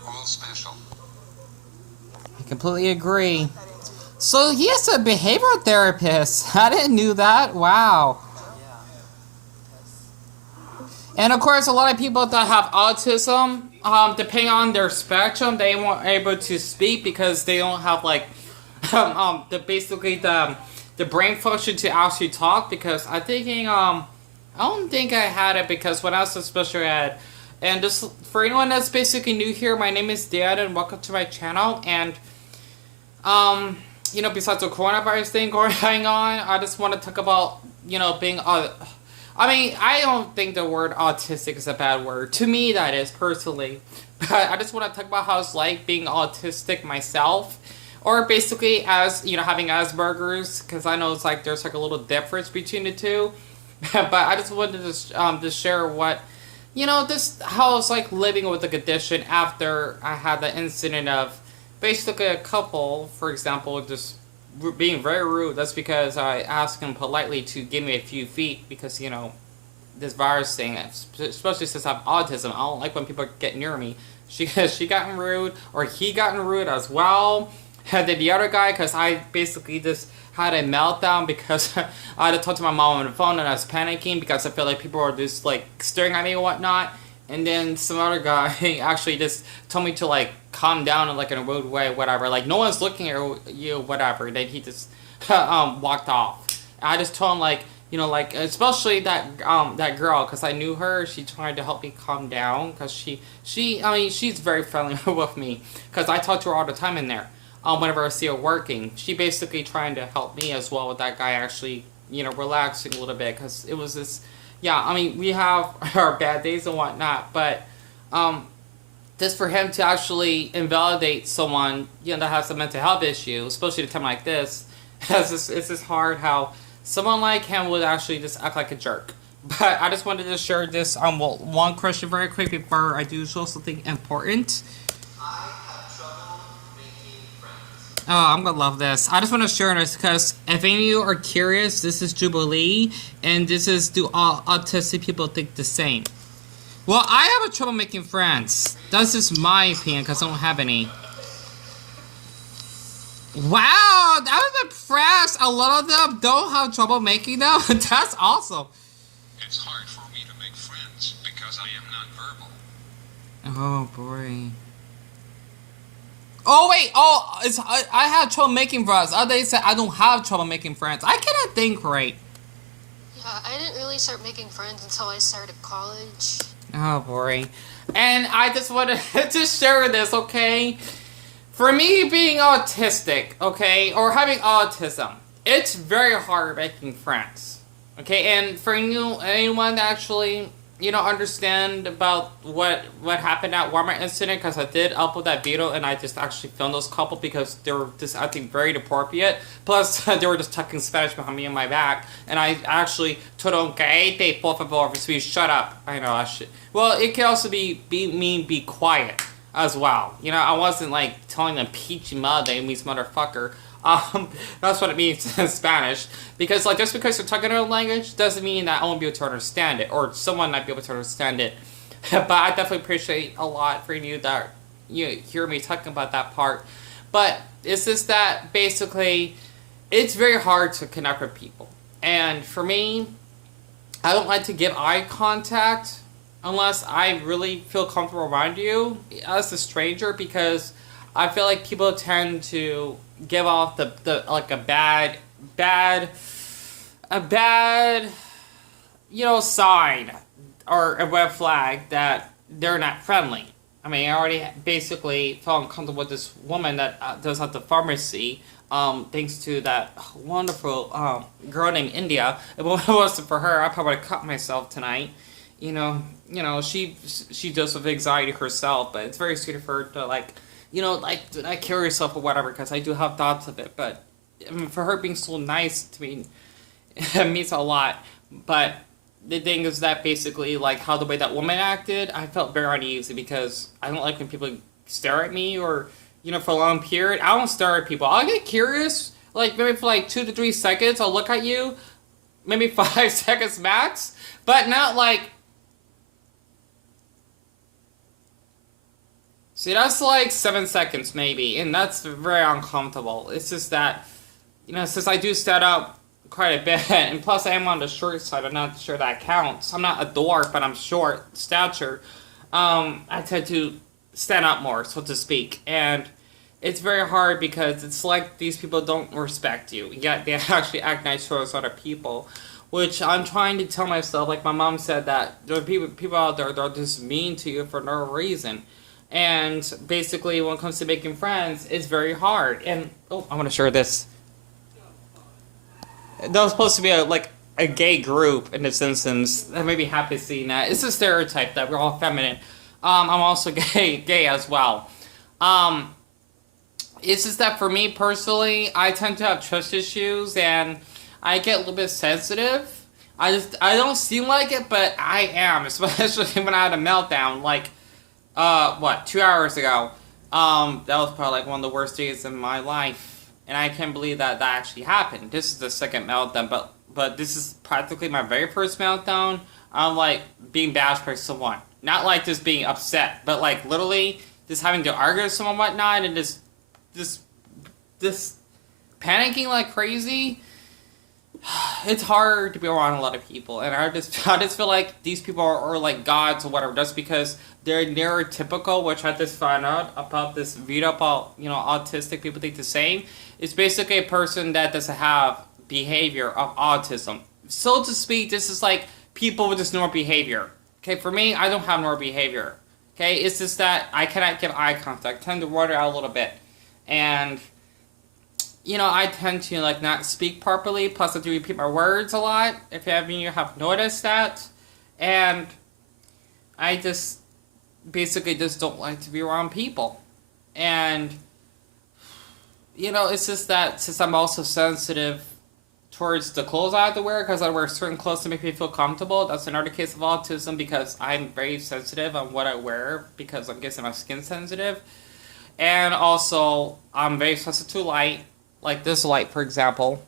You're all special. I completely agree. So he is a behavioral therapist. I didn't know that. Wow. And of course, a lot of people that have autism, depending on their spectrum, they weren't able to speak because they don't have like the brain function to actually talk. Because I don't think I had it because when I was a special ed. And just for anyone that's basically new here, my name is Deon and welcome to my channel. And besides the coronavirus thing going on, I just want to talk about being I don't think the word autistic is a bad word. To me, that is, personally. But I just want to talk about how it's like being autistic myself. Or basically as, having Asperger's. Because I know it's like there's like a little difference between the two. But I just wanted to share what, how it's like living with the condition after I had the incident of basically a couple, for example, just being very rude. That's because I asked him politely to give me a few feet because, this virus thing, especially since I have autism, I don't like when people get near me. She gotten rude, or he gotten rude as well. And then the other guy, because I basically just had a meltdown because I had to talk to my mom on the phone and I was panicking because I felt like people were just like staring at me and whatnot. And then some other guy actually just told me to like calm down in like in a rude way, whatever. Like no one's looking at you, whatever. Then he just walked off. And I just told him like, like especially that girl, because I knew her. She tried to help me calm down because she's very friendly with me because I talk to her all the time in there. Whenever I see her working, she basically trying to help me as well with that guy actually, relaxing a little bit because it was this. Yeah, we have our bad days and whatnot, but just for him to actually invalidate someone, that has a mental health issue, especially at a time like this, it's just hard how someone like him would actually just act like a jerk. But I just wanted to share this one question very quick before I do show something important. Oh, I'm gonna love this. I just want to share this because if any of you are curious, this is Jubilee, and this is do all autistic people think the same? Well, I have a trouble making friends. That's just my opinion because I don't have any. Wow, I was impressed. A lot of them don't have trouble making them. That's awesome. It's hard for me to make friends because I am nonverbal. Oh boy. Oh wait, I have trouble making friends. They said I don't have trouble making friends. I cannot think right. Yeah, I didn't really start making friends until I started college. Oh boy. And I just wanted to share this, okay? For me being autistic, okay, or having autism, it's very hard making friends. Okay, and for anyone that actually understand about what happened at Walmart incident, because I did upload that video and I just actually filmed those couple because they were just acting very inappropriate. Plus, they were just talking Spanish behind me in my back, and I actually told them, "Cállate, por favor," so you shut up. I know I should. Well, it could also be quiet as well. I wasn't like telling them peachy mother means motherfucker. That's what it means in Spanish. Because like just because you're talking another language doesn't mean that I won't be able to understand it, or someone might be able to understand it. But I definitely appreciate a lot for you that you hear me talking about that part. But it's just that basically it's very hard to connect with people. And for me, I don't like to give eye contact unless I really feel comfortable around you as a stranger, because I feel like people tend to give off the like a bad sign or a red flag that they're not friendly. I already basically felt uncomfortable with this woman that does at the pharmacy, thanks to that wonderful girl named India. If it wasn't for her, I probably would have cut myself tonight. She deals with anxiety herself, but it's very sweet of her to like not kill herself or whatever, because I do have thoughts of it. But for her being so nice to me, it means a lot. But the thing is that basically, like how the way that woman acted, I felt very uneasy because I don't like when people stare at me or for a long period. I don't stare at people. I'll get curious, like maybe for like 2 to 3 seconds. I'll look at you, maybe 5 seconds max, but not like. See, that's like 7 seconds maybe, and that's very uncomfortable. It's just that, since I do stand up quite a bit, and plus I am on the short side, I'm not sure that counts. I'm not a dwarf, but I'm short stature. I tend to stand up more, so to speak, and it's very hard because it's like these people don't respect you, yet they actually act nice towards other people, which I'm trying to tell myself, like my mom said, that there are people out there that are just mean to you for no reason. And basically, when it comes to making friends, it's very hard. And, oh, I want to share this. That was supposed to be a gay group in this instance. I may be happy seeing that. It's a stereotype that we're all feminine. I'm also gay as well. It's just that for me personally, I tend to have trust issues and I get a little bit sensitive. I don't seem like it, but I am, especially when I had a meltdown, 2 hours ago. That was probably like one of the worst days in my life, and I can't believe that actually happened. This is the second meltdown, but this is practically my very first meltdown. I'm like being bashed by someone, not like just being upset, but like literally just having to argue with someone, and whatnot, and just panicking like crazy. It's hard to be around a lot of people, and I just feel like these people are like gods or whatever, just because they're neurotypical, which I just found out about this video about, autistic people think the same. It's basically a person that doesn't have behavior of autism. So to speak, this is like people with this normal behavior. Okay, for me, I don't have normal behavior. Okay, it's just that I cannot get eye contact. I tend to water out a little bit. And I tend to not speak properly, plus I do repeat my words a lot, if any of you have noticed that. And I just basically just don't like to be around people. And it's just that since I'm also sensitive towards the clothes I have to wear, because I wear certain clothes to make me feel comfortable. That's another case of autism, because I'm very sensitive on what I wear, because I'm guessing my skin's sensitive. And also, I'm very sensitive to light. Like this light, for example,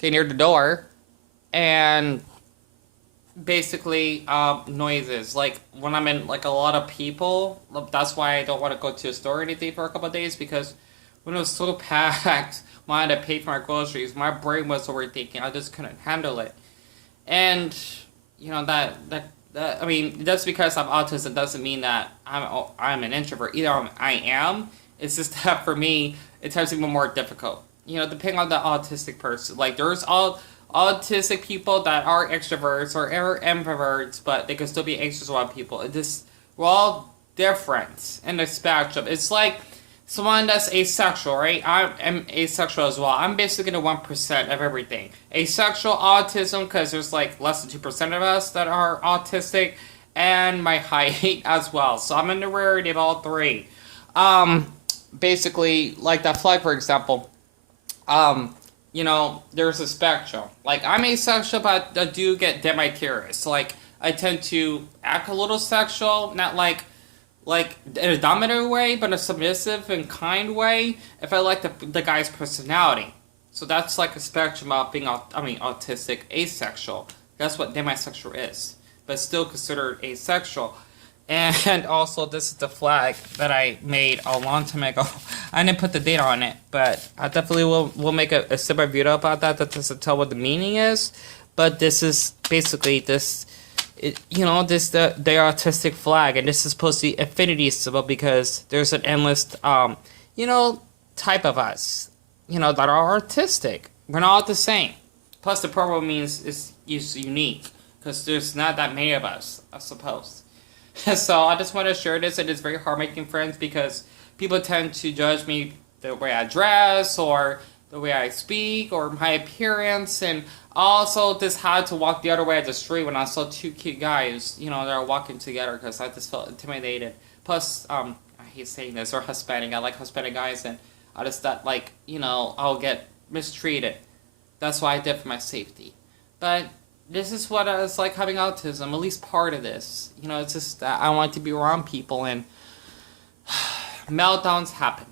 near the door, and basically noises. Like when I'm in a lot of people, that's why I don't want to go to a store or anything for a couple of days, because when it was so packed, when I had to pay for my groceries, my brain was overthinking. I just couldn't handle it, and I mean, just because I'm autistic doesn't mean that I'm an introvert. Either I am. It's just that for me, it's even more difficult. Depending on the autistic person. Like, there's all autistic people that are extroverts or are introverts, but they can still be anxious about people. We're all different in the spectrum. It's like someone that's asexual, right? I'm asexual as well. I'm basically the 1% of everything. Asexual, autism, because there's less than 2% of us that are autistic, and my height as well. So I'm in the rarity of all three. Basically, like that flag, for example. There's a spectrum. Like, I'm asexual, but I do get demi-curious. Like, I tend to act a little sexual, not like in a dominant way, but in a submissive and kind way, if I like the guy's personality. So that's like a spectrum of being, autistic, asexual. That's what demisexual is. But still considered asexual. And also, this is the flag that I made a long time ago. I didn't put the date on it, but I definitely will make a separate video about that doesn't tell what the meaning is. But this is basically the autistic flag, and this is supposed to be affinity symbol, because there's an endless type of us, that are autistic. We're not all the same. Plus, the purple means it's unique, because there's not that many of us, I suppose. So I just want to share this. It is very hard making friends, because people tend to judge me the way I dress, or the way I speak, or my appearance, and also just how to walk the other way at the street when I saw two cute guys, that are walking together, because I just felt intimidated. Plus, I hate saying this, or Hispanic. I like Hispanic guys, and I just thought, I'll get mistreated. That's why I did for my safety. But this is what it's like having autism, at least part of this. It's just that I want to be around people, and meltdowns happen.